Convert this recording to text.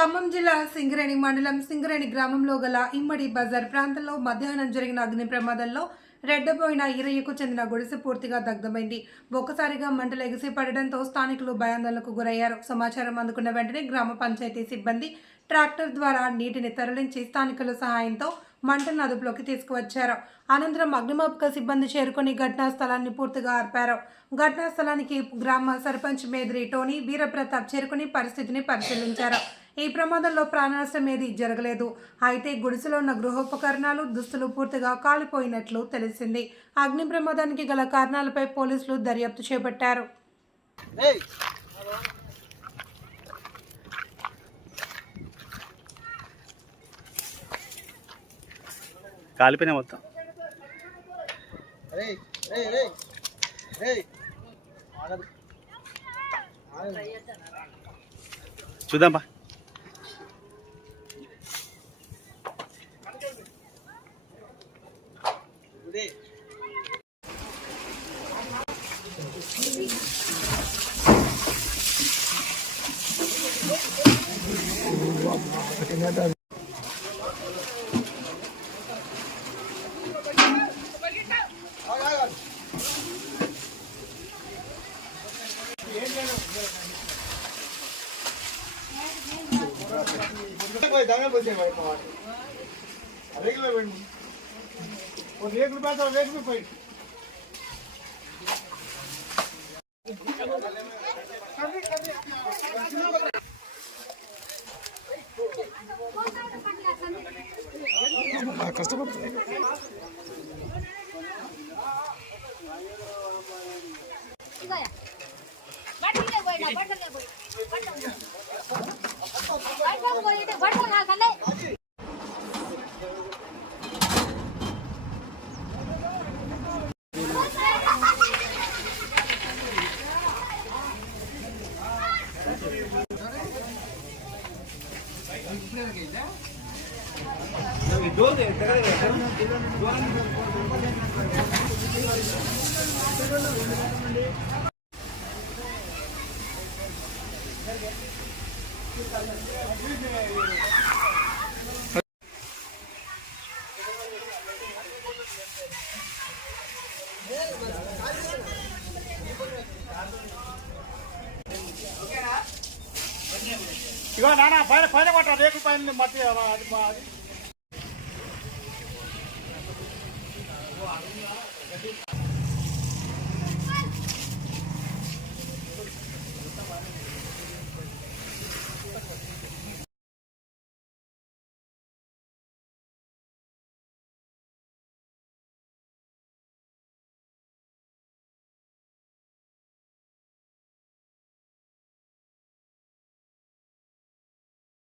ఖమ్మం జిల్లా సింగరేణి మండలం సింగరేణి గ్రామంలో గల ఇమ్మడి బజార్ ప్రాంతంలో మధ్యాహ్నం జరిగిన అగ్ని ప్రమాదంలో రెడ్డబోయిన ఈరయ్యకు చెందిన గుడిసె పూర్తిగా దగ్ధమైంది. ఒక్కసారిగా మంటలు ఎగిసిపడడంతో స్థానికులు భయాందోళనకు గురయ్యారు. సమాచారం అందుకున్న వెంటనే గ్రామ పంచాయతీ సిబ్బంది ట్రాక్టర్ ద్వారా నీటిని తరలించి స్థానికుల సహాయంతో మంటలను అదుపులోకి తీసుకువచ్చారు. అనంతరం అగ్నిమాపక సిబ్బంది చేరుకుని ఘటనా స్థలాన్ని పూర్తిగా ఆర్పారు. ఘటనా స్థలానికి గ్రామ సర్పంచ్ మేద్రి టోనీ వీరప్రతాప్ చేరుకుని పరిస్థితిని పరిశీలించారు. ఈ ప్రమాదంలో ప్రాణనష్టం ఏదీ జరగలేదు. అయితే గుడిసెలో ఉన్న గృహోపకరణాలు, దుస్తులు పూర్తిగా కాలిపోయినట్లు తెలిసింది. అగ్ని ప్రమాదానికి గల కారణాలపై పోలీసులు దర్యాప్తు చేపట్టారు. కాలిపోయినా మొత్తం చూద్దాంపా. కష్టపడుతుంది. ఇగో నాన్న పైన పైన పట్ట రేకుల పైన మట్టి